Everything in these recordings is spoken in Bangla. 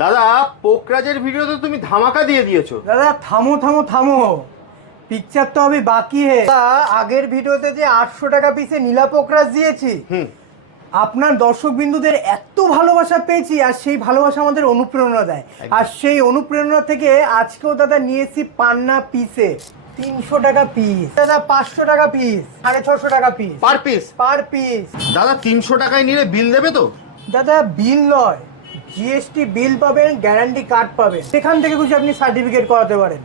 দাদা পোকরাজের ভিডিওতে তুমি ধামাকা দিয়ে দিয়েছ। দাদা থামো থামো থামো। পিকচার তো আমি বাকি হে। আগের ভিডিওতে যে আটশো টাকা পিসে নীলা পোকরাজ দিয়েছি হুম। আপনার দর্শক বিন্দুদের এত ভালোবাসা পেয়েছি আর সেই ভালোবাসা আমাদের অনুপ্রেরণা দেয়। আর সেই অনুপ্রেরণা থেকে আজকেও দাদা নিয়েছি পান্না পিসে তিনশো টাকা পিস দাদা পাঁচশো টাকা পিস সাড়ে ছশো টাকা piece per piece per piece দাদা তিনশো টাকায় নিলে বিল দেবে তো? দাদা বিল নয়। জিএসটি বিল পাবেন গ্যারান্টি কার্ড পাবেন। সেখান থেকে কিছু আপনি সার্টিফিকেট করাতে পারেন।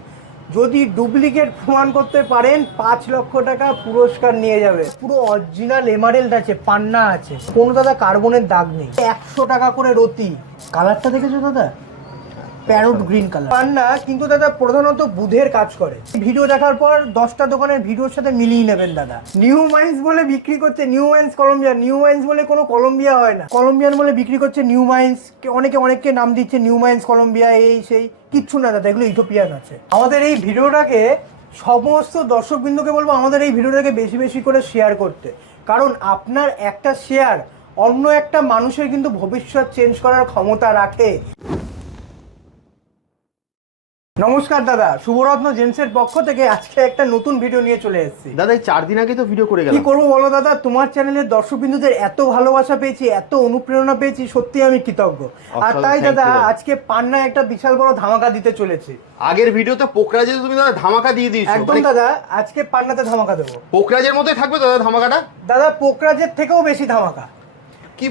যদি ডুপ্লিকেট প্রমাণ করতে পারেন, পাঁচ লক্ষ টাকা পুরস্কার নিয়ে যাবে। পুরো অরিজিনাল এমারেল্ড আছে, পান্না আছে। কোনো দাদা কার্বনের দাগ নেই। একশো টাকা করে রতি। কালারটা দেখেছ দাদা? Parrot green colour. পান্না কিন্তু দাদা প্রধানত বুধের কাজ করে। ভিডিও দেখার পর দশটা দোকানের ভিডিওর সাথে মিলিয়ে নেবেন দাদা। নিউ মাইন্স বলে বিক্রি করছে new mines Colombia new mines বলে কোনো কলম্বিয়া হয় না। কলম্বিয়ান বলে বিক্রি করছে নিউ মাইন্স অনেকে অনেককে নাম দিচ্ছে নিউ মাইন্স কলম্বিয়া এই সেই কিচ্ছু না দাদা এগুলো ইথোপিয়ান আছে। আমাদের এই ভিডিওটাকে সমস্ত দর্শকবৃন্দকে বলব আমাদের এই ভিডিওটাকে বেশি বেশি করে শেয়ার করতে। কারণ আপনার একটা শেয়ার অন্য একটা মানুষের কিন্তু ভবিষ্যৎ চেঞ্জ করার ক্ষমতা রাখে। নমস্কার দাদা শুভরত্ন জেন্সের পক্ষ থেকে আজকে একটা নতুন ভিডিও নিয়ে চলে এসেছি। দাদা এই চার দিন আগে তো ভিডিও করে কি গেলাম করব বলো দাদা? তোমার চ্যানেলের দর্শকবিন্দুদের এত ভালোবাসা পেয়েছি এত অনুপ্রেরণা পেয়েছি সত্যি আমি কৃতজ্ঞ। আর তাই দাদা আজকে পান্না একটা বিশাল বড় ধামাকা দিতে চলেছে। আগের ভিডিওতে পোকরাজে তুমি দাদা ধামাকা দিয়ে দিয়েছ। একদম মানে দাদা আজকে পান্নাতে ধামাকা দেবো। পোকরাজের মতোই থাকবে দাদা ধামাকাটা? দাদা পোকরাজের থেকেও বেশি ধামাকা। কি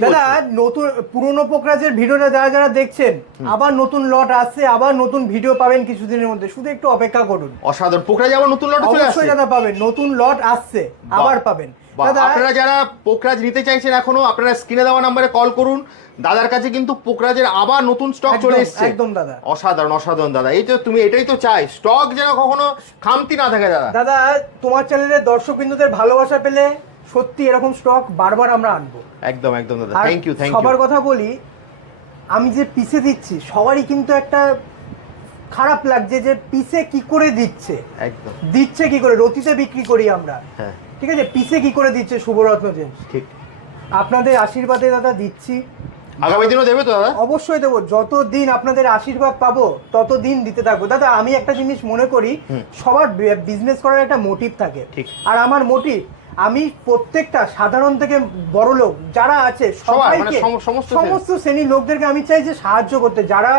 দাদা নতুন পুরনো পোকরাজের ভিডিওটা যারা যারা দেখছেন আবার নতুন লট আসছে আবার নতুন ভিডিও পাবেন কিছুদিনের মধ্যে। শুধু একটু অপেক্ষা করুন। অসাধারণ। পোকরাজে আবার নতুন লট চলে আসছে? দাদা পাবেন। নতুন লট আসছে আবার পাবেন। দাদা আপনারা যারা পোকরাজ নিতে চাইছেন এখনও আপনারা স্ক্রিনে দেওয়া নাম্বারে কল করুন। দাদার কাছে কিন্তু পোকরাজের আবার নতুন স্টক চলে এসেছে। একদম দাদা। অসাধারণ অসাধারণ দাদা। এই তো তুমি এটাই তো চাই। স্টক যেন কখনো খামতি না থাকে দাদা। দাদা তোমার চ্যানেলের দর্শক বিন্দুদের ভালোবাসা পেলে সত্যি এরকম স্টক বারবার আমরা আনব। একদম একদম দাদা। থ্যাংক ইউ থ্যাংক ইউ সবার কথা বলি আমি যে পিসে দিচ্ছি সবারই কিন্তু একটা খারাপ লাগছে যে পিসে কি করে দিচ্ছে। একদম। দিচ্ছে কি করে? রতিতে বিক্রি করি আমরা। হ্যাঁ। ঠিক আছে? পিসে কি করে দিচ্ছে শুভরত্ন জেমস? ঠিক। আপনাদের আশীর্বাদে দাদা দিচ্ছি। আগামী দিনও দেবে তো দাদা? অবশ্যই দেবো। যত দিন আপনাদের আশীর্বাদ পাবো তত দিন দিতে থাকব। দাদা আমি একটা জিনিস মনে করি সবার বিজনেস করার একটা মোটিভ থাকে। ঠিক। আর আমার মোটিভ আমি প্রত্যেকটা সাধারণ থেকে বড় লোক যারা আছে মানে সবাইকে সমস্ত শ্রেণি। শ্রেণির লোকদেরকে আমি চাই যে সাহায্য করতে। যারা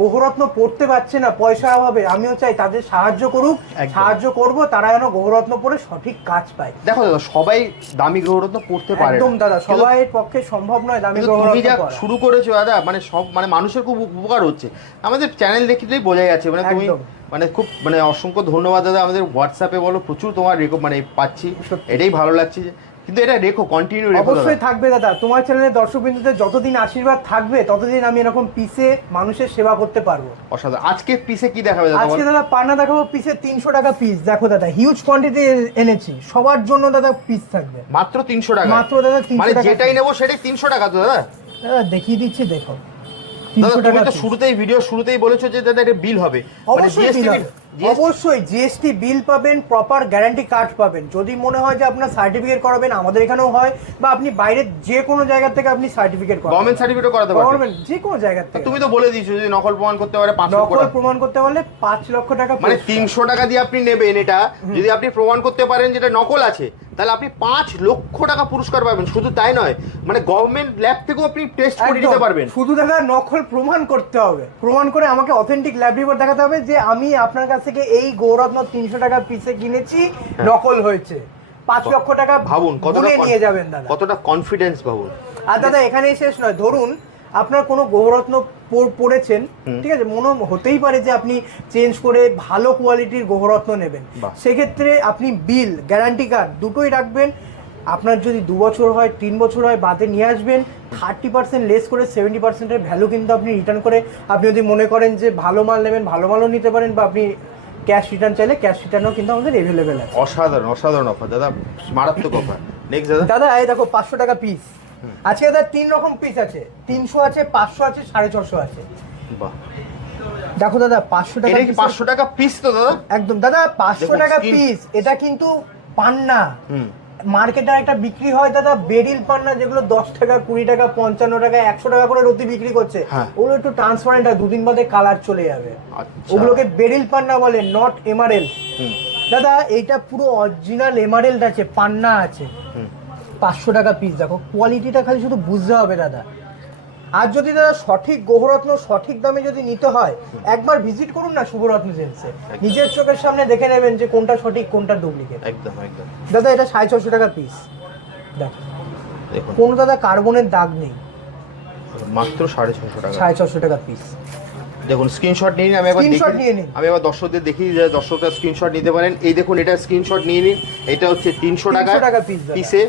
গ্রহরত্ন পড়তে পারছে না পয়সার অভাবে আমিও চাই তাদের সাহায্য করুক। সাহায্য করব তারা যেন গ্রহরত্ন পড়ে সঠিক কাজ পায়। দেখো দাদা সবাই দামি গ্রহরত্ন পড়তে পারে একদম দাদা সবাইয়ের পক্ষে সম্ভব নয় দামি তুমি যা শুরু করেছ দাদা মানে সব মানে মানুষের খুব উপকার হচ্ছে। আমাদের চ্যানেল দেখলেই বোঝা যাচ্ছে মানে তুমি। মানে খুব মানে অসংখ্য ধন্যবাদ দাদা আমাদের হোয়াটসঅ্যাপে বলো প্রচুর তোমার রেকো মানে পাচ্ছি এটাই ভালো লাগছে যে কিন্তু এটা রেখো কন্টিনিউ রেখো অবশ্যই থাকবে দাদা তোমার চ্যানেলের দর্শক বিন্দুতে যতদিন আশীর্বাদ থাকবে ততদিন আমি এরকম পিসে মানুষের সেবা করতে পারব। অসাধারণ। আজকে পিসে কি দেখাবে দাদা আজকে দাদা পান্না দেখাবো পিসে তিনশো টাকা পিস দেখো দাদা হিউজ কোয়ান্টিটি এনেছি। সবার জন্য দাদা পিস থাকবে। মাত্র তিনশো টাকা মাত্র দাদা 300 মানে যেটাই। নেব সেটাই তিনশো টাকা তো দাদা দেখিয়ে দিচ্ছি দেখো। দাদা তুমি তো শুরুতেই ভিডিও শুরুতেই বলেছ যে দাদা এটা বিল হবে। মানে অবশ্যই অবশ্যই জিএসটি বিল পাবেন প্রপার গ্যারান্টি কার্ড পাবেন। যদি মনে হয় যে আপনার সার্টিফিকেট করাবেন আমাদের এখানেও হয় বা আপনি বাইরের যে কোনো জায়গা থেকে আপনি সার্টিফিকেট করাবেন। গভর্নমেন্ট সার্টিফিকেট করাতে পারবে গভর্নমেন্ট যে কোনো জায়গা থেকে। তুমি তো বলে দিয়েছ যদি নকল প্রমাণ করতে পারে পাঁচ লক্ষ নকল প্রমাণ করতে পারলে পাঁচ লক্ষ টাকা মানে পুরস্কার। তিনশো টাকা দিয়ে আপনি নেবেন এটা। যদি আপনি প্রমাণ করতে পারেন যেটা নকল আছে তাহলে আপনি পাঁচ লক্ষ টাকা পুরস্কার পাবেন শুধু তাই নয় মানে গভর্নমেন্ট ল্যাব থেকেও আপনি টেস্ট করে। নিতে পারবেন। শুধু দাদা নকল প্রমাণ করতে হবে। প্রমাণ করে আমাকে অথেন্টিক ল্যাব রিপোর্ট দেখাতে হবে যে আমি আপনার কাছ থেকে এই গৌরত্ন তিনশো টাকা পিসে কিনেছি নকল হয়েছে। পাঁচ লক্ষ টাকা হ্যাঁ। ভাবুন কতটা নিয়ে যাবেন দাদা। কতটা কনফিডেন্স ভাবুন। আর দাদা এখানেই শেষ নয়। ধরুন আপনার কোনো গৌরত্ন পড়েছেন ঠিক আছে? মনে হতেই পারে যে আপনি চেঞ্জ করে ভালো কোয়ালিটির গৌরত্ন নেবেন। সেক্ষেত্রে আপনি বিল গ্যারান্টি কার্ড দুটোই রাখবেন। আপনার যদি দু বছর হয় তিন বছর হয় বাদে নিয়ে আসবেন। থার্টি পার্সেন্ট লেস করে সেভেন্টি পার্সেন্টের ভ্যালু কিন্তু আপনি রিটার্ন করে আপনি যদি মনে করেন যে ভালো মাল নেবেন ভালো মালও নিতে পারেন বা আপনি ক্যাশ রিটার্ন চাইলে ক্যাশ রিটার্নও কিন্তু আমাদের অ্যাভেলেবেল আছে। অসাধারণ অসাধারণ অফার দাদা মারাত্মক অফার নেক্সট দাদা। দাদা এই দেখো পাঁচশো টাকা পিস আজকে দাদা তিন রকম পিস আছে। তিনশো আছে পাঁচশো আছে সাড়ে ছশো আছে। বাহ। দেখো দাদা পাঁচশো টাকা পাঁচশো টাকা পিস তো দাদা? একদম। দাদা পাঁচশো টাকা পিস এটা কিন্তু পান্না। মার্কেটে একটা বিক্রি হয় দাদা বেরিল পান্না যেগুলো দশ টাকা কুড়ি টাকা পঞ্চান্ন টাকা একশো টাকা করে রতি বিক্রি করছে। হ্যাঁ। ওগুলো একটু ট্রান্সপারেন্ট হয় দুদিন বাদে কালার চলে যাবে। আচ্ছা। ওগুলোকে বেরিল পান্না বলে নট এমারেল দাদা এইটা পুরো অরিজিনাল এমারেল্ড আছে পান্না আছে। পাঁচশো টাকা পিস দেখো কোয়ালিটিটা খালি শুধু বুঝতে হবে দাদা। আর যদি দাদা সঠিক গ্রহরত্ন সঠিক দামে যদি নিতে হয় একবার ভিজিট করুন না শুভরত্ন জেন্সে নিজের চোখের সামনে দেখে নেবেন যে কোনটা সঠিক কোনটা ডুপ্লিকেট একদম একদম। দাদা এটা সাড়ে ছশো টাকা পিস দেখো কোনো দাদা কার্বনের দাগ নেই। মাত্র সাড়ে ছশো টাকা। সাড়ে ছশো টাকা পিস দেখুন স্ক্রিনশট নিয়ে নিন আমি একবার দেখি- নিয়ে নিন। আমি এবার দর্শকদের দেখি যে দর্শকরা স্ক্রিনশট নিতে পারেন। এই দেখুন এটা স্ক্রিনশট নিয়ে নিন। এটা হচ্ছে তিনশো টাকা 300 টাকা piece পিসে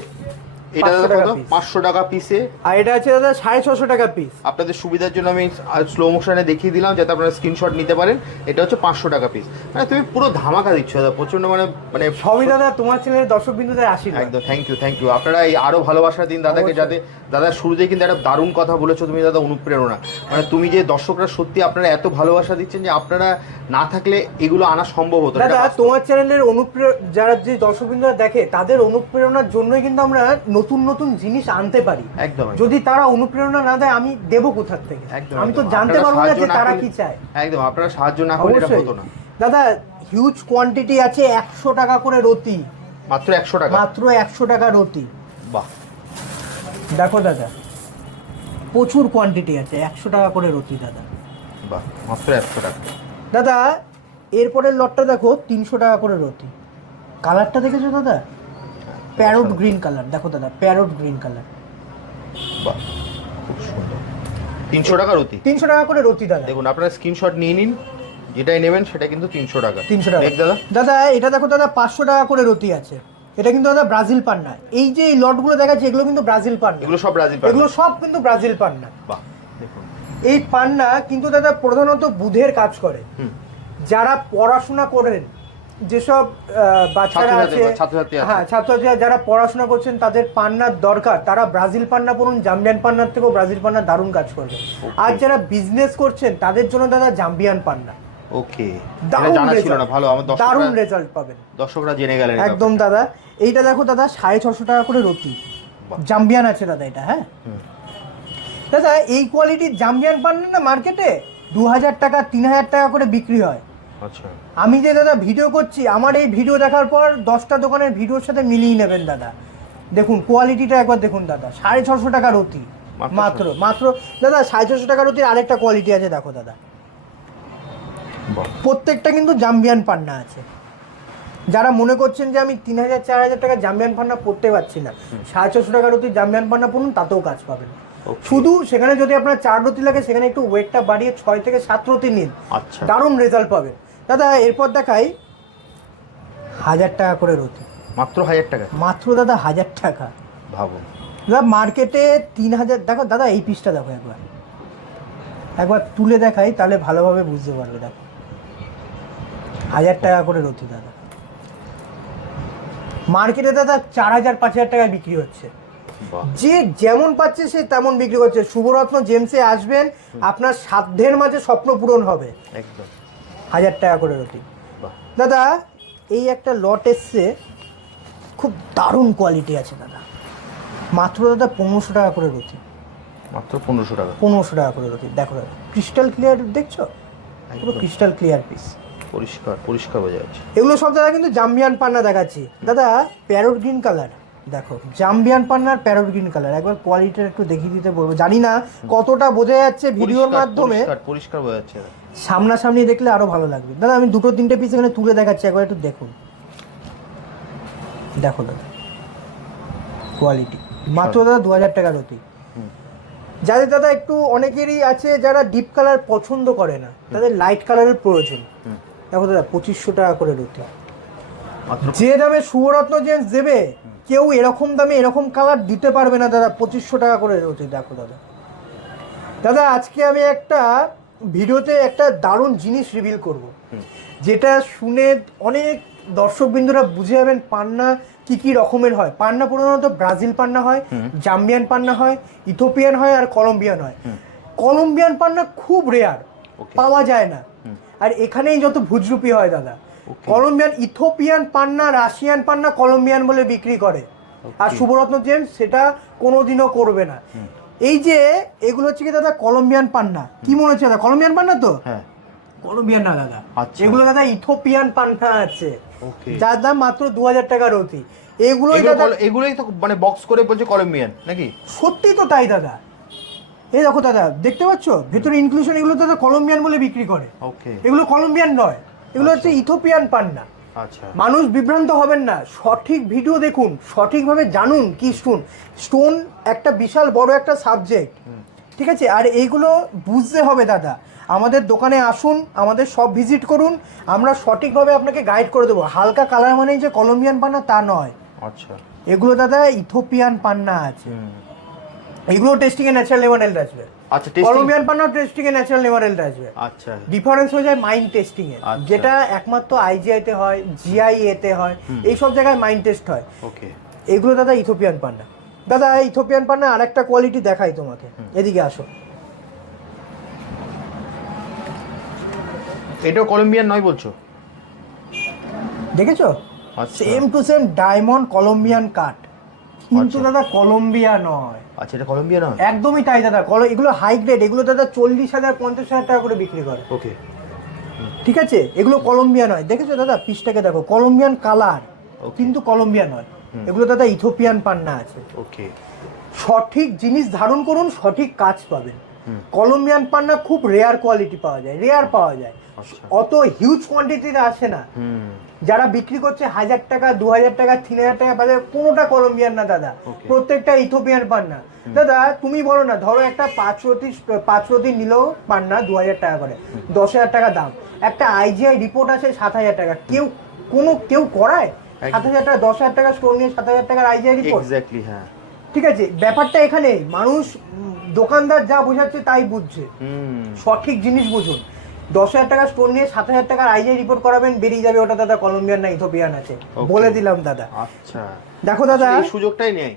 এটা দাদা কত। পাঁচশো টাকা পিসে আর এটা আছে দাদা সাড়ে ছশো টাকা পিস আপনাদের সুবিধার জন্য আমি স্লো মোশনে দেখিয়ে দিলাম যাতে আপনারা স্ক্রিনশট নিতে পারেন। এটা হচ্ছে পাঁচশো টাকা পিস মানে তুমি পুরো ধামাকা দিচ্ছ দাদা প্রচণ্ড মানে মানে সবই দাদা তোমার চ্যানেলের দর্শক বিন্দুদের আশীর্বাদ। একদম থ্যাংক ইউ থ্যাংক ইউ আপনারা এই আরও ভালোবাসা দিন দাদাকে যাতে দাদা শুরুতেই কিন্তু একটা দারুণ কথা বলেছ তুমি দাদা অনুপ্রেরণা। মানে তুমি যে দর্শকরা সত্যি আপনারা এত ভালোবাসা দিচ্ছেন যে আপনারা না থাকলে এগুলো আনা সম্ভব হতো দাদা তোমার চ্যানেলের অনুপ্রেরণা যারা যে দর্শকবৃন্দরা দেখে তাদের অনুপ্রেরণার জন্যই কিন্তু আমরা নতুন নতুন জিনিস আনতে পারি। একদম। যদি তারা অনুপ্রেরণা না দেয় আমি দেবো কোথার থেকে? একদম আমি তো জানতে পারব না যে তারা কি চায়। একদম আপনারা সাহায্য না করলে এটা হতো না। দাদা হিউজ কোয়ান্টিটি আছে একশো টাকা করে রতি। মাত্র একশো টাকা? মাত্র একশো টাকা রতি। বাহ। দেখো দাদা প্রচুর কোয়ান্টিটি আছে একশো টাকা করে রতি দাদা। বাহ মাত্র একশো টাকা। দাদা এরপরের লটটা দেখো তিনশো টাকা করে রতি কালারটা দেখেছ দাদা? প্যারোট গ্রিন কালার দেখো দাদা প্যারোট গ্রিন কালার বাহ খুব সুন্দর। তিনশো টাকা রতি তিনশো টাকা করে রতি দাদা। দেখুন আপনারা স্ক্রিনশট নিয়ে নিন যেটাই নেবেন সেটা কিন্তু তিনশো টাকা। তিনশো টাকা। দাদা। দাদা এটা দেখো দাদা পাঁচশো টাকা করে রতি আছে। এটা কিন্তু দাদা ব্রাজিল পান্না। এই যে এই লটগুলো দেখাচ্ছে এগুলো কিন্তু ব্রাজিল পান্না। এগুলো সব ব্রাজিল এগুলো সব কিন্তু ব্রাজিল পান্না। বাহ। এই পান্না কিন্তু দাদা প্রধানত বুধের কাজ করে। যারা পড়াশোনা করেন যেসব বাচ্চারা আছে হ্যাঁ ছাত্রছাত্রীরা যারা পড়াশোনা করছেন তাদের পান্নার দরকার। তারা ব্রাজিল পান্না পড়ুন জাম্বিয়ান পান্নার থেকেও ব্রাজিল পান্না দারুণ কাজ করবে। আর যারা বিজনেস করছেন তাদের জন্য দাদা জাম্বিয়ান পান্না। ওকে এটা জানা ছিল না ভালো। আমার দারুণ রেজাল্ট পাবেন। দর্শকরা জেনে গেলেন একদম দাদা। এইটা দেখো দাদা সাড়ে ছশো টাকা করে রতি জাম্বিয়ান আছে দাদা এটা হ্যাঁ। দাদা এই কোয়ালিটির জাম্বিয়ান পান্না না মার্কেটে দু হাজার টাকা তিন হাজার টাকা করে বিক্রি হয়। আচ্ছা। আমি যে দাদা ভিডিও করছি আমার এই ভিডিও দেখার পর দশটা দোকানের ভিডিওর সাথে মিলিয়ে নেবেন দাদা। দেখুন কোয়ালিটিটা একবার দেখুন দাদা। সাড়ে ছশো টাকার অতি মাত্র মাত্র দাদা সাড়ে ছশো টাকার রতির আরেকটা কোয়ালিটি আছে দেখো দাদা। প্রত্যেকটা কিন্তু জাম্বিয়ান পান্না আছে। যারা মনে করছেন যে আমি তিন হাজার চার হাজার টাকা জাম্বিয়ান পান্না পড়তে পারছি না। সাড়ে ছশো টাকার অতি জাম্বিয়ান পান্না পড়ুন তাতেও কাজ পাবেন. শুধু সেখানে যদি আপনার চার রতি লাগে সেখানে একটু ওয়েটটা বাড়িয়ে ছয় থেকে সাত রতি নিন। আচ্ছা। দারুণ রেজাল্ট পাবে দাদা এরপর দেখাই হাজার টাকা করে রতি। মাত্র হাজার টাকা? মাত্র দাদা হাজার টাকা। ভাবো দাদা মার্কেটে তিন হাজার দেখো দাদা এই পিসটা দেখো একবার। একবার তুলে দেখাই তাহলে ভালোভাবে বুঝতে পারবে দেখো। হাজার টাকা করে রতি দাদা। মার্কেটে দাদা চার হাজার পাঁচ হাজার টাকায় বিক্রি হচ্ছে। যে যেমন পাচ্ছে সে তেমন বিক্রি করছে। শুভরত্ন জেমসে আসবেন আপনার সাধ্যের মাঝে স্বপ্ন পূরণ হবে। একদম। হাজার টাকা করে রুটি। দাদা এই একটা লট এসছে খুব দারুণ কোয়ালিটি আছে দাদা। মাত্র দাদা পনেরোশো টাকা করে রুটি। মাত্র পনেরোশো টাকা। পনেরোশো টাকা করে রুটি। দেখো দাদা ক্রিস্টাল ক্লিয়ার দেখছ? পুরো। ক্রিস্টাল ক্লিয়ার পিস পরিষ্কার পরিষ্কার বোঝা যাচ্ছে। এগুলো সব দাদা কিন্তু জাম্বিয়ান পান্না দেখাচ্ছি। দাদা প্যারোট গ্রিন কালার দেখো জাম্বিয়ান পান্নার প্যারোট গ্রিন কালার। একবার কোয়ালিটিটা একটু দেখিয়ে দিতে বলব। জানি না কতটা বোঝা যাচ্ছে ভিডিওর মাধ্যমে। পরিষ্কার বোঝা যাচ্ছে। সামনাসামনি দেখলে আরও ভালো লাগবে। দাদা আমি দুটো তিনটে পিস এখানে তুলে দেখাচ্ছি একবার একটু দেখুন। দেখো দাদা কোয়ালিটি মাত্র দাদা দু হাজার টাকা রতি। হুম। যাদের দাদা একটু অনেকেরই আছে যারা ডিপ কালার পছন্দ করে না তাদের লাইট কালারের প্রয়োজন। দেখো দাদা পঁচিশশো টাকা করে মাত্র যে দামে সুবরত্ন জেন্স দেবে কেউ এরকম দামে এরকম কালার দিতে পারবে না দাদা পঁচিশশো টাকা করে রয়েছে দেখো দাদা। দাদা আজকে আমি একটা ভিডিওতে একটা দারুণ জিনিস রিভিল করব। যেটা শুনে অনেক দর্শকবৃন্দরা বুঝে যাবেন পান্না কি কি রকমের হয়। পান্না প্রধানত ব্রাজিল পান্না হয় জাম্বিয়ান পান্না হয় ইথোপিয়ান হয় আর কলম্বিয়ান হয়। কলম্বিয়ান পান্না খুব রেয়ার পাওয়া যায় না। আর এখানেই যত ভুজরুপি হয় দাদা. কলম্বিয়ান ইথোপিয়ান পান্না রাশিয়ান পান্না কলম্বিয়ান বলে বিক্রি করে। আর শুভরত্ন জেমস সেটা কোনোদিনও করবে না। এই যে এগুলো হচ্ছে কি দাদা কলম্বিয়ান পান্না। কি মনে হচ্ছে দাদা? কলম্বিয়ান পান্না তো? হ্যাঁ। কলম্বিয়ান না দাদা। আচ্ছা। এগুলো দাদা ইথোপিয়ান পান্না আছে। যার দাম মাত্র দু হাজার টাকার অতি এগুলোই দাদা এগুলোই তো মানে বক্স করে বলছে কলম্বিয়ান নাকি? সত্যি তো তাই দাদা। এই দেখো দাদা দেখতে পাচ্ছ? ভেতরে ইনক্লুশন এগুলো দাদা কলম্বিয়ান বলে বিক্রি করে। ওকে এগুলো কলম্বিয়ান নয়। এগুলো হচ্ছে ইথোপিয়ান পান্না। আচ্ছা। মানুষ বিভ্রান্ত হবেন না। সঠিক ভিডিও দেখুন সঠিকভাবে জানুন কি স্টোন স্টোন একটা বিশাল বড় একটা সাবজেক্ট ঠিক আছে? আর এইগুলো বুঝতে হবে দাদা। আমাদের দোকানে আসুন আমাদের সব ভিজিট করুন। আমরা সঠিকভাবে আপনাকে গাইড করে দেবো। হালকা কালার মানেই যে কলম্বিয়ান পান্না তা নয়। আচ্ছা। এগুলো দাদা ইথোপিয়ান পান্না আছে। এগুলো টেস্টিং এ ন্যাচারাল লেমারেল আসবে। আচ্ছা কলম্বিয়ান পান্না টেস্টিং এ ন্যাচারাল লেমারেল আসবে। আচ্ছা। ডিফারেন্স হয়ে যায় মাইন্ড টেস্টিং এ। যেটা একমাত্র আইজিআই তে হয় জিআই এতে হয় এই সব জায়গায় মাইন্ড টেস্ট হয়। ওকে এগুলো দাদা ইথোপিয়ান পান্না দাদা ইথোপিয়ান পান্না আরেকটা কোয়ালিটি দেখাই তোমাকে। এদিকে আসো। এটাও কলম্বিয়ান নয় বলছো? দেখেছ? Same to same diamond Colombian cut কিন্তু আচ্ছা। দাদা কলম্বিয়া নয়। আচ্ছা এটা কলম্বিয়া নয়? একদমই তাই দাদা। কল- এগুলো হাই গ্রেড এগুলো দাদা চল্লিশ হাজার পঞ্চাশ হাজার টাকা করে বিক্রি করে। ওকে ঠিক আছে? এগুলো কলম্বিয়া নয়। দেখেছ দাদা? পিসটাকে দেখো। Colombian colour. কিন্তু কলম্বিয়া নয়। এগুলো দাদা ইথোপিয়ান পান্না আছে। ওকে সঠিক জিনিস ধারণ করুন সঠিক কাজ পাবেন। কলম্বিয়ান পান্না খুব রেয়ার কোয়ালিটি পাওয়া যায়। রেয়ার পাওয়া যায়। অত হিউজ কোয়ান্টিটিতে আসে না। যারা বিক্রি করছে হাজার টাকা দু হাজার টাকা তিন হাজার টাকা বাজারে কোনোটা কলম্বিয়ান না দাদা। প্রত্যেকটা ইথোপিয়ান পান্না দাদা তুমি বলো না ধরো একটা পাঁচ রতি পাঁচ রতি নিলেও পান্না দু হাজার টাকা করে। দশ হাজার টাকা দাম। একটা আইজিআই রিপোর্ট আছে সাত হাজার টাকা। কেউ কোনো কেউ করায়? সাত হাজার টাকা দশ হাজার টাকা স্টোর নিয়ে সাত হাজার টাকার আইজিআই রিপোর্ট এক্স্যাক্টলি হ্যাঁ। ঠিক আছে ব্যাপারটা এখানে মানুষ দোকানদার যা বোঝাচ্ছে তাই বুঝছে। সঠিক জিনিস বুঝুন। দশ হাজার টাকা স্টোর নিয়ে সাত হাজার টাকার আইজিআই রিপোর্ট করাবেন বেরিয়ে যাবে ওটা দাদা কলম্বিয়ান না ইথোপিয়ান আছে। বলে দিলাম দাদা। আচ্ছা। দেখো দাদা। এই সুযোগটাই নেই।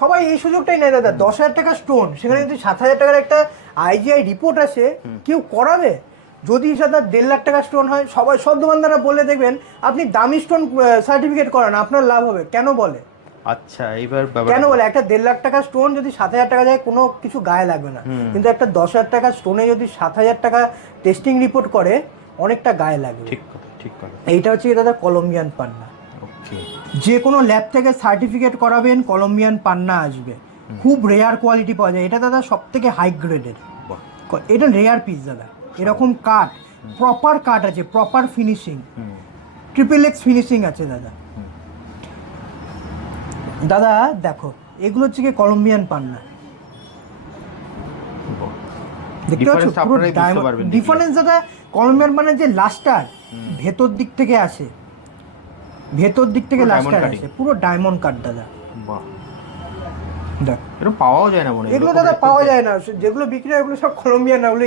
সবাই এই সুযোগটাই নেয় দাদা দশ হাজার টাকা স্টোন সেখানে যদি সাত হাজার টাকার একটা আইজিআই রিপোর্ট আছে কেউ করাবে? যদি সেটা দেড় লাখ টাকা স্টোন হয় সবাই সব দোকানদাররা বলে দেখবেন আপনি দামি স্টোন সার্টিফিকেট করান আপনার লাভ হবে। কেন বলে? আচ্ছা এইবার কেন বলে? একটা দেড় লাখ টাকা স্টোন যদি সাত হাজার টাকা যায় কোনো কিছু গায়ে লাগবে না। কিন্তু একটা দশ হাজার টাকা স্টোনে যদি সাত হাজার টাকা টেস্টিং রিপোর্ট করে অনেকটা গায়ে লাগবে। ঠিক কথা ঠিক কথা। এইটা হচ্ছে দাদা? কলম্বিয়ান পান্না। যে কোনো ল্যাব থেকে সার্টিফিকেট করাবেন কলম্বিয়ান পান্না আসবে। খুব রেয়ার কোয়ালিটি পাওয়া যায়। এটা দাদা সব থেকে হাই গ্রেডের এটা রেয়ার পিস দাদা। এরকম কাট প্রপার কাট আছে proper finishing triple X finishing আছে দাদা। দাদা দেখো এগুলো হচ্ছে কি কলম্বিয়ান পান্না। দেখতে পাচ্ছ। ডিফারেন্স দাদা কলম্বিয়ান মানে যে লাস্টার ভেতর দিক থেকে আসে। ভেতর দিক থেকে লাস্টার। আসে। পুরো ডায়মন্ড কাট দাদা। বাহ। দেখ। এটা পাওয়াও যায় না মনে এগুলো দাদা পাওয়া যায় না। যেগুলো বিক্রি হয় ওগুলো সব কলম্বিয়ান না ওগুলো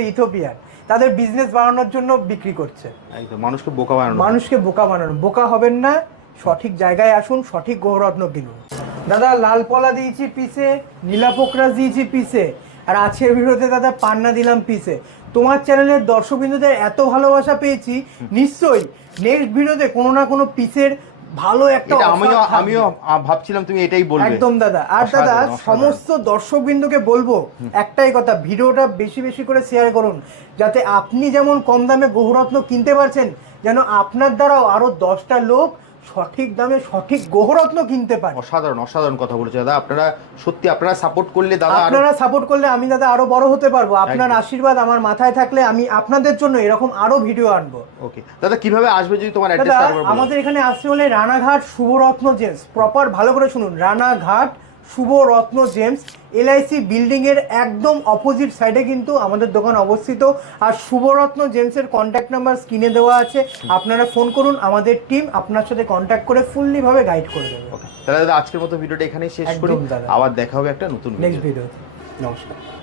তাদের বিজনেস বাড়ানোর জন্য বিক্রি করছে। একদম মানুষকে বোকা বানানো মানুষকে বোকা বানানো। বোকা হবেন না সঠিক জায়গায় আসুন সঠিক গৌরত্ন কিনুন। দাদা লাল পলা দিয়েছি পিসে নীলা পোকরাস দিয়েছি পিসে আর আজকের ভিডিওতে দাদা পান্না দিলাম পিসে। তোমার চ্যানেলের দর্শকবিন্দুদের এত ভালোবাসা পেয়েছি নিশ্চয়ই নেক্সট ভিডিওতে কোনো না কোনো পিসের ভালো একটা আমিও আমিও ভাবছিলাম তুমি এটাই বলবে। একদম দাদা। আর দাদা। সমস্ত দর্শকবৃন্দকে বলব একটাই কথা ভিডিওটা বেশি বেশি করে শেয়ার করুন যাতে আপনি যেমন কম দামে গহরত্ন কিনতে পারছেন যেন আপনার দ্বারাও আরও দশটা লোক সঠিক দামে সঠিক গহরত্ন কিনতে পারে। অসাধারণ অসাধারণ কথা বলেছে দাদা। আপনারা সত্যি আপনারা সাপোর্ট করলে দাদা আপনারা সাপোর্ট করলে আমি দাদা আরও বড় হতে পারব। আপনার আশীর্বাদ আমার মাথায় থাকলে আমি আপনাদের জন্য এরকম আরও ভিডিও আনব। ওকে দাদা কীভাবে আসবে যদি তোমার বলো। আমাদের এখানে আসতে হলে রানাঘাট শুভরত্ন জেন্স প্রপার ভালো করে শুনুন। রানাঘাট শুভরত্ন জেমস এলআইসি বিল্ডিংয়ের এর একদম অপোজিট সাইডে কিন্তু আমাদের দোকান অবস্থিত। আর শুভরত্ন জেমসের কন্ট্যাক্ট নাম্বার স্ক্রিনে দেওয়া আছে। আপনারা ফোন করুন আমাদের টিম আপনার সাথে কন্ট্যাক্ট করে ফুললি ভাবে গাইড করে দেবে। ওকে তাহলে দাদা আজকের মতো ভিডিওটা এখানেই শেষ করুন করি আবার দেখা হবে একটা নতুন নেক্সট ভিডিও নমস্কার।